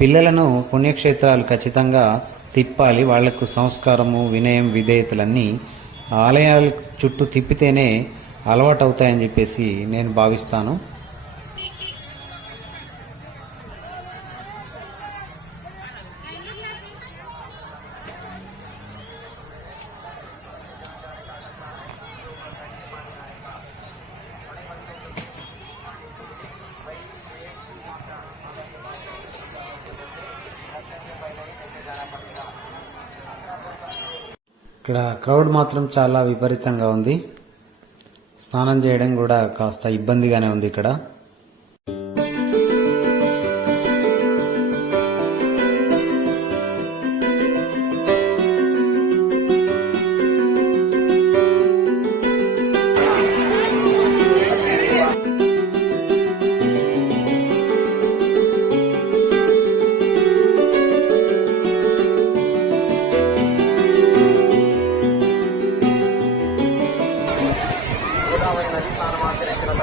పిల్లలను పుణ్యక్షేత్రాలు ఖచ్చితంగా తిప్పాలి. వాళ్లకు సంస్కారము, వినయం, విధేయతలన్నీ ఆలయాల చుట్టూ తిప్పితేనే అలవాటు అవుతాయని చెప్పేసి నేను భావిస్తాను. ఇక్కడ క్రౌడ్ మాత్రం చాలా విపరీతంగా ఉంది. స్నానం చేయడం కూడా కాస్త ఇబ్బందిగానే ఉంది ఇక్కడ. గోదావరి నది స్నానం